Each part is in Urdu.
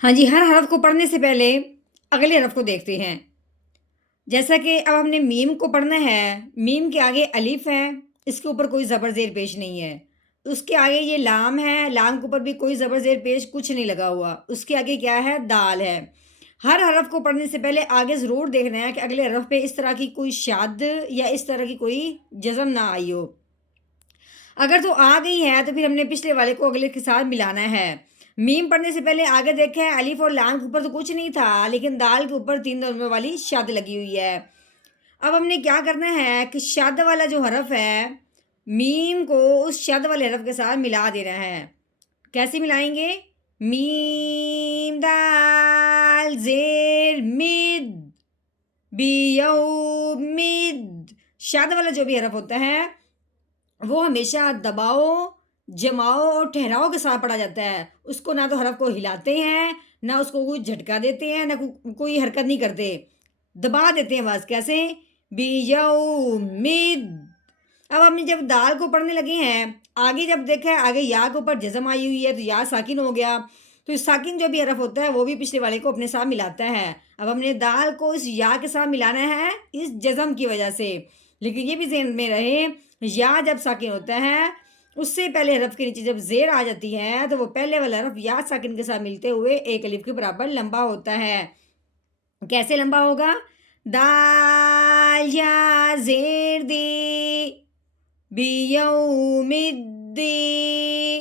ہاں جی، ہر حرف کو پڑھنے سے پہلے اگلے حرف کو دیکھتے ہیں۔ جیسا کہ اب ہم نے میم کو پڑھنا ہے، میم کے آگے الف ہے، اس کے اوپر کوئی زبر زیر پیش نہیں ہے۔ اس کے آگے یہ لام ہے، لام کے اوپر بھی کوئی زبر زیر پیش کچھ نہیں لگا ہوا۔ اس کے آگے کیا ہے؟ دال ہے۔ ہر حرف کو پڑھنے سے پہلے آگے ضرور دیکھنا ہے کہ اگلے حرف پہ اس طرح کی کوئی شاد یا اس طرح کی کوئی جزم نہ آئی ہو۔ اگر تو آ گئی ہے تو پھر ہم نے پچھلے والے کو اگلے کے ساتھ ملانا ہے۔ میم پڑھنے سے پہلے آگے دیکھیں الف اور لام کے اوپر تو کچھ نہیں تھا، لیکن دال کے اوپر 3 دانتوں والی شاد لگی ہوئی ہے۔ اب ہم نے کیا کرنا ہے کہ شاد والا جو حرف ہے میم کو اس شاد والے حرف کے ساتھ ملا دینا ہے۔ کیسے ملائیں گے؟ میم دال زیر مد بیومد۔ شاد والا جو بھی حرف ہوتا ہے وہ ہمیشہ دباؤ، جماؤ اور ٹھہراؤ کے ساتھ پڑھا جاتا ہے۔ اس کو نہ تو حرف کو ہلاتے ہیں، نہ اس کو کوئی جھٹکا دیتے ہیں، نہ کوئی حرکت نہیں کرتے، دبا دیتے ہیں بس۔ کیسے؟ بیومد۔ اب ہم نے جب دال کو پڑھنے لگے ہیں، آگے جب دیکھا ہے آگے یا کے اوپر جزم آئی ہوئی ہے تو یا ساکن ہو گیا، تو اس ساکن جو بھی حرف ہوتا ہے وہ بھی پچھلے والے کو اپنے ساتھ ملاتا ہے۔ اب ہم نے دال کو اس یا کے ساتھ ملانا ہے اس جزم کی وجہ سے، لیکن یہ بھی ذہن میں رہے یا جب ساکن ہوتا ہے اس سے پہلے حرف کے نیچے جب زیر آ جاتی ہے تو وہ پہلے والا حرف یا ساکن کے ساتھ ملتے ہوئے ایک الف کے برابر لمبا ہوتا ہے۔ کیسے لمبا ہوگا؟ دال یا زیر دی بیوم الدی،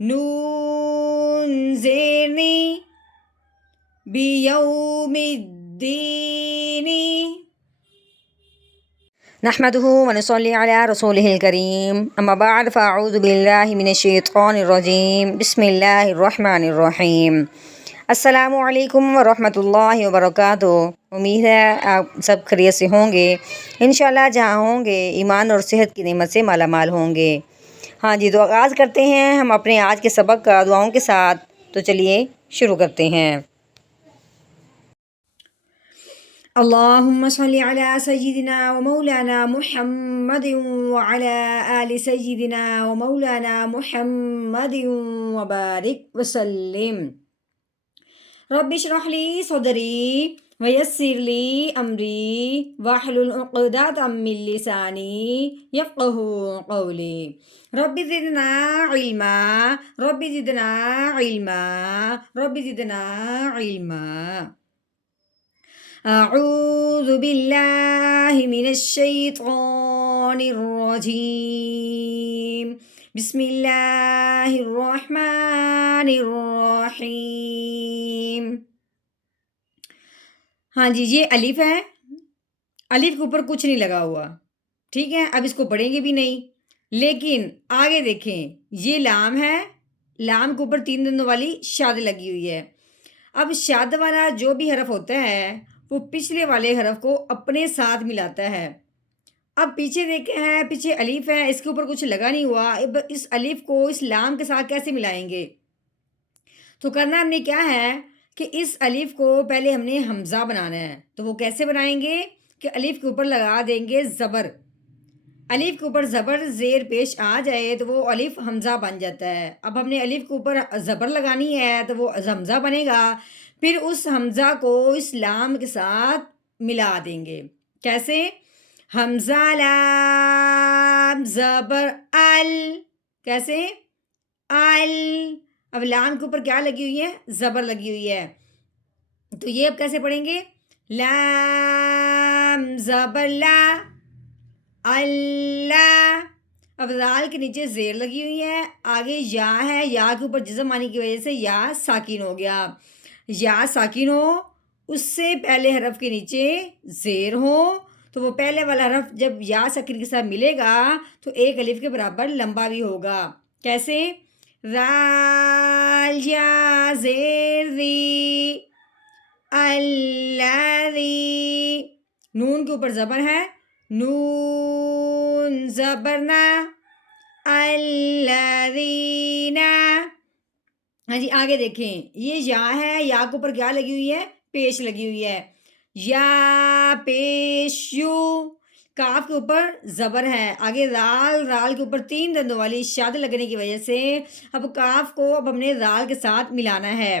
نون زیرنی بیوم الدینی۔ نحمده ونصلي على رسوله الكريم، اما بعد فاعوذ بالله من الشیطان الرجیم، بسم اللہ الرحمن الرحیم۔ السلام علیکم ورحمۃ اللہ وبرکاتہ۔ امید ہے آپ سب خیریت سے ہوں گے، انشاءاللہ جہاں ہوں گے ایمان اور صحت کی نعمت سے مالا مال ہوں گے۔ ہاں جی، تو آغاز کرتے ہیں ہم اپنے آج کے سبق کا دعاؤں کے ساتھ۔ تو چلیے شروع کرتے ہیں۔ اللهم صل على سيدنا ومولانا محمد وعلى آل سيدنا ومولانا محمد وبارك وسلم۔ رب اشرح لي صدري ويسر لي أمري واحلل عقدة من لساني يفقهوا قولي۔ رب زدنا علما، رب زدنا علما، رب زدنا علما۔ اعوذ باللہ من الشیطان الرجیم، بسم اللہ الرحمن الرحیم۔ ہاں جی، یہ الف ہے، الف کے اوپر کچھ نہیں لگا ہوا، ٹھیک ہے؟ اب اس کو پڑھیں گے بھی نہیں، لیکن آگے دیکھیں یہ لام ہے، لام کے اوپر 3 دندوں والی شاد لگی ہوئی ہے۔ اب شاد والا جو بھی حرف ہوتا ہے وہ پچھلے والے حرف کو اپنے ساتھ ملاتا ہے۔ اب پیچھے دیکھیں ہیں، پیچھے الف ہے، اس کے اوپر کچھ لگا نہیں ہوا، اب اس الف کو اس لام کے ساتھ کیسے ملائیں گے؟ تو کرنا ہم نے کیا ہے کہ اس الف کو پہلے ہم نے حمزہ بنانا ہے۔ تو وہ کیسے بنائیں گے کہ الف کے اوپر لگا دیں گے زبر، الف کے اوپر زبر زیر پیش آ جائے تو وہ الف حمزہ بن جاتا ہے۔ اب ہم نے الف کے اوپر زبر لگانی ہے تو وہ حمزہ بنے گا، پھر اس حمزہ کو اس لام کے ساتھ ملا دیں گے۔ کیسے؟ حمزہ لام زبر ال، کیسے؟ ال۔ اب لام کے اوپر کیا لگی ہوئی ہے؟ زبر لگی ہوئی ہے، تو یہ اب کیسے پڑھیں گے؟ لام زبر لا، اللہ۔ اب دال کے نیچے زیر لگی ہوئی ہے، آگے یا ہے، یا کے اوپر جزم آنے کی وجہ سے یا ساکن ہو گیا۔ یا ساکن ہو، اس سے پہلے حرف کے نیچے زیر ہو تو وہ پہلے والا حرف جب یا ساکن کے ساتھ ملے گا تو ایک الف کے برابر لمبا بھی ہوگا۔ کیسے؟ رال یا زیر ری الذی، نون کے اوپر زبر ہے، نون زبرنا الذین۔ ہاں جی، آگے دیکھیں یہ یا ہے، یا کے اوپر کیا لگی ہوئی ہے؟ پیش لگی ہوئی ہے، یا پیش یو۔ کاف کے اوپر زبر ہے، آگے رال، رال کے اوپر 3 دندوں والی شاد لگنے کی وجہ سے اب کاف کو اب ہم نے رال کے ساتھ ملانا ہے۔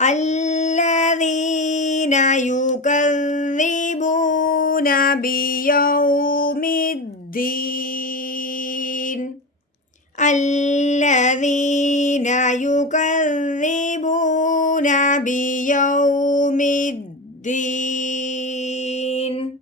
الذين يكذبون بيوم الدين، الذين يكذبون بيوم الدين.